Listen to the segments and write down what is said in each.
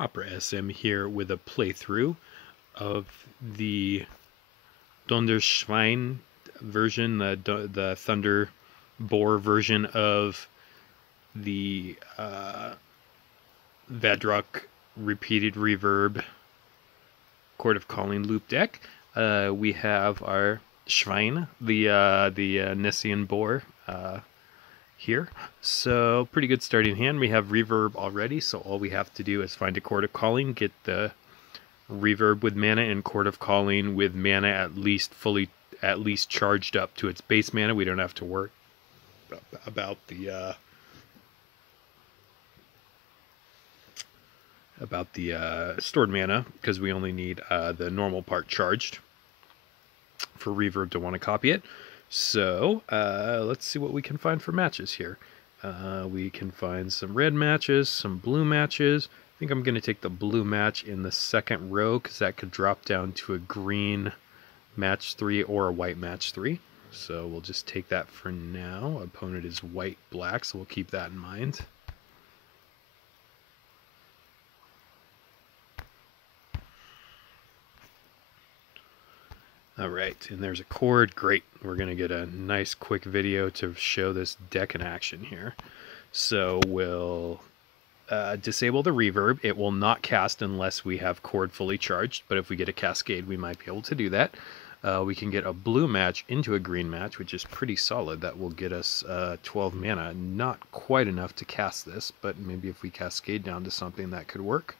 Opera SM here with a playthrough of the Donderzwijn version, the ThunderBoar version of the Vadrock repeated reverb Chord of Calling loop deck. We have our Schwein, the Nessian boar here. So pretty good starting hand. We have reverb already, so all we have to do is find a Chord of Calling, get the reverb with mana, and Chord of Calling with mana at least charged up to its base mana. We don't have to worry about the stored mana, because we only need the normal part charged for reverb to want to copy it. So let's see what we can find for matches here. We can find some red matches, some blue matches. I think I'm going to take the blue match in the second row, because that could drop down to a green match 3 or a white match 3. So we'll just take that for now. Opponent is white-black, so we'll keep that in mind. Alright, and there's a chord. Great. We're going to get a nice quick video to show this deck in action here. So we'll disable the reverb. It will not cast unless we have chord fully charged, but if we get a cascade, we might be able to do that. We can get a blue match into a green match, which is pretty solid. That will get us 12 mana. Not quite enough to cast this, but maybe if we cascade down to something, that could work.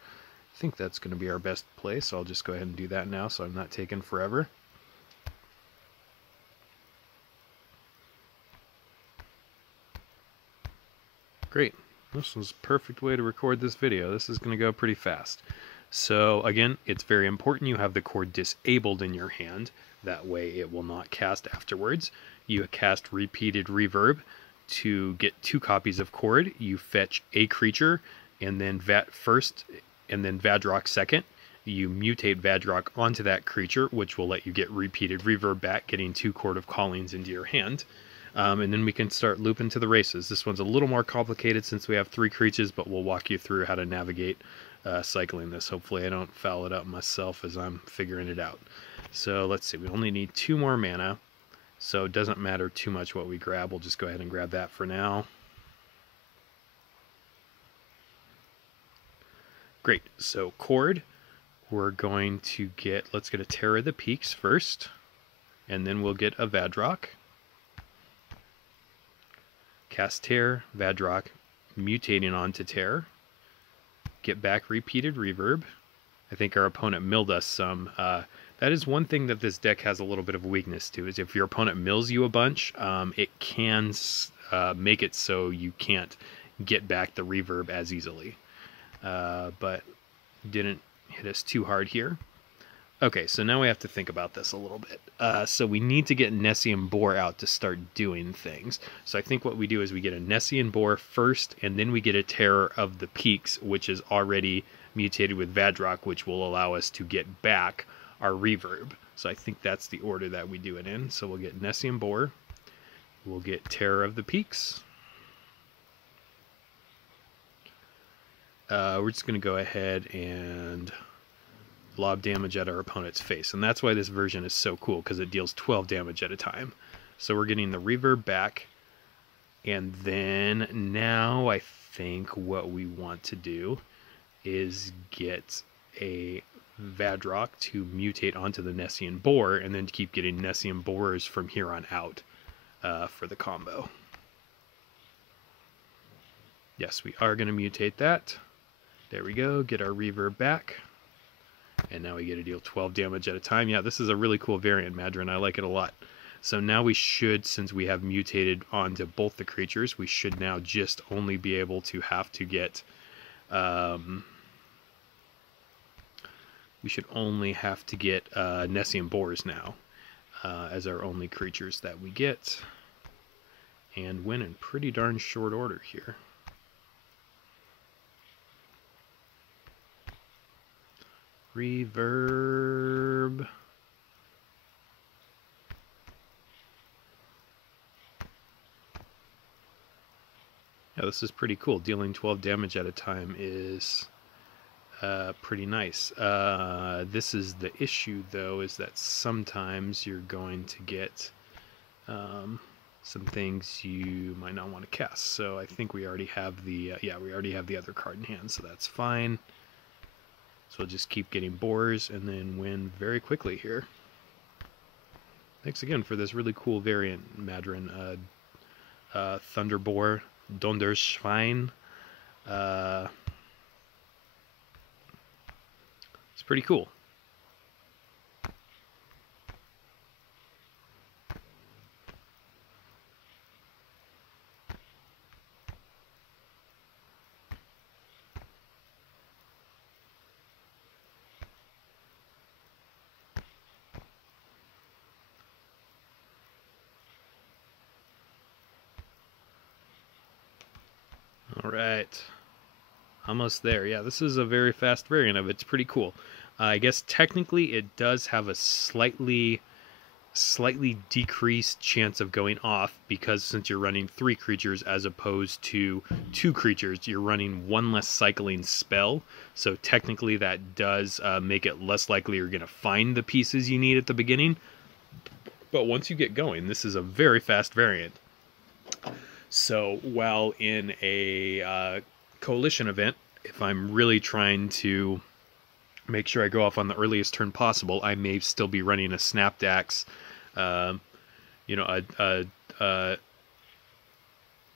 I think that's going to be our best play, so I'll just go ahead and do that now so I'm not taking forever. Great. This was a perfect way to record this video. This is going to go pretty fast. So again, it's very important you have the chord disabled in your hand. That way it will not cast afterwards. You cast repeated reverb to get 2 copies of chord. You fetch a creature and then first and then Vadrock second. You mutate Vadrock onto that creature, which will let you get repeated reverb back, getting 2 Chord of Callings into your hand. And then we can start looping to the races. This one's a little more complicated since we have 3 creatures, but we'll walk you through how to navigate cycling this. Hopefully I don't foul it up myself as I'm figuring it out. So let's see, we only need 2 more mana, so it doesn't matter too much what we grab. We'll just go ahead and grab that for now. Great, so chord, we're going to get, let's get a Terror of the Peaks first, and then we'll get a Vadrock. Cast Terror, Vadrock, mutating onto Terror. Get back repeated reverb. I think our opponent milled us some. That is one thing that this deck has a little bit of a weakness to, is if your opponent mills you a bunch, it can make it so you can't get back the reverb as easily. But didn't hit us too hard here. Okay, so now we have to think about this a little bit. So we need to get Nessian Boar out to start doing things. So I think what we do is we get a Nessian Boar first, and then we get a Terror of the Peaks, which is already mutated with Vadrock, which will allow us to get back our reverb. So I think that's the order that we do it in. So we'll get Nessian Boar, we'll get Terror of the Peaks. We're just going to go ahead and lob damage at our opponent's face, and that's why this version is so cool, because it deals 12 damage at a time. So we're getting the reverb back, and then now I think what we want to do is get a Vadrock to mutate onto the Nessian Boar, and then keep getting Nessian Boars from here on out for the combo. Yes, we are going to mutate that. There we go, get our reverb back. And now we get to deal 12 damage at a time. Yeah, this is a really cool variant, Madron. I like it a lot. So now we should, since we have mutated onto both the creatures, we should now just only be able to have to get... we should only have to get Nessian Boars now as our only creatures that we get. And win in pretty darn short order here. Reverb. Yeah, this is pretty cool. Dealing 12 damage at a time is pretty nice. This is the issue, though, is that sometimes you're going to get some things you might not want to cast. So I think we already have the we already have the other card in hand, so that's fine. So we'll just keep getting boars and then win very quickly here. Thanks again for this really cool variant, Madrin. ThunderBoar, Donderzwijn. It's pretty cool. Alright, almost there. Yeah, this is a very fast variant of it. It's pretty cool. I guess technically it does have a slightly decreased chance of going off, because since you're running 3 creatures as opposed to 2 creatures, you're running 1 less cycling spell. So technically that does make it less likely you're going to find the pieces you need at the beginning. But once you get going, this is a very fast variant. So while in a coalition event, if I'm really trying to make sure I go off on the earliest turn possible, I may still be running a Snapdax, you know, a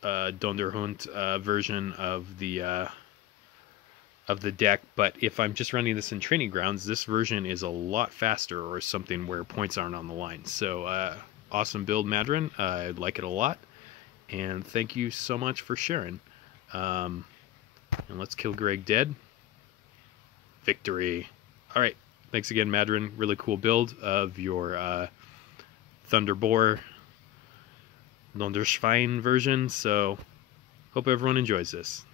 Donderhund version of the deck. But if I'm just running this in training grounds, this version is a lot faster, or something where points aren't on the line. So awesome build, Madrin. I like it a lot. And thank you so much for sharing. And let's kill Greg dead. Victory. Alright, thanks again, Madrin. Really cool build of your ThunderBoar Donderzwijn version. So, hope everyone enjoys this.